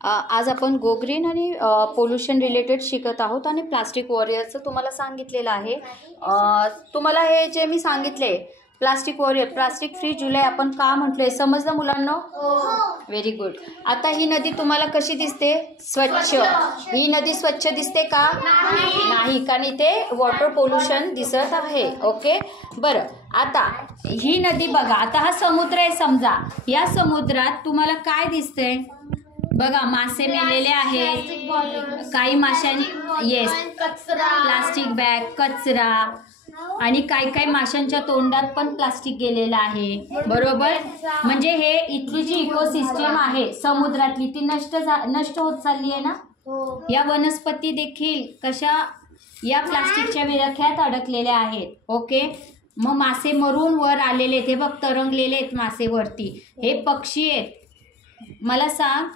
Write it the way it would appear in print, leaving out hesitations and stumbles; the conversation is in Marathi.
आज आपण गो ग्रीन आणि पोल्युशन रिलेटेड शिकत आहोत आणि प्लास्टिक वॉरियरचं तुम्हाला सांगितलेलं आहे. तुम्हाला हे जे मी सांगितले प्लास्टिक वॉरियर, प्लास्टिक फ्री जुलै आपण का म्हटलंय समजलं मुलांना? Very good. आता ही नदी तुम्हाला कशी दिसते? स्वच्छ. ही नदी स्वच्छ दिसते का? नाही, कारण इथे वॉटर पोल्युशन दिसत आहे. ओके, बरं. आता ही नदी बघा, आता हा समुद्र आहे समजा. या समुद्रात तुम्हाला काय दिसतंय? बघा, मासे मेलेले आहेत, काही येस, प्लास्टिक बॅग, कचरा, आणि काही माशांच्या तोंडात पण प्लास्टिक गेलेलं आहे. बरोबर, म्हणजे हे इथली जी इकोसिस्टम आहे समुद्रातली ती नष्ट होत चालली आहे ना. या वनस्पती देखील कशा या प्लास्टिकच्या विळख्यात अडकलेल्या आहेत. ओके, मग मासे मरून वर आलेले आहेत, हे बघ तरंगलेले आहेत मासे वरती, हे पक्षी आहेत. मला सांग,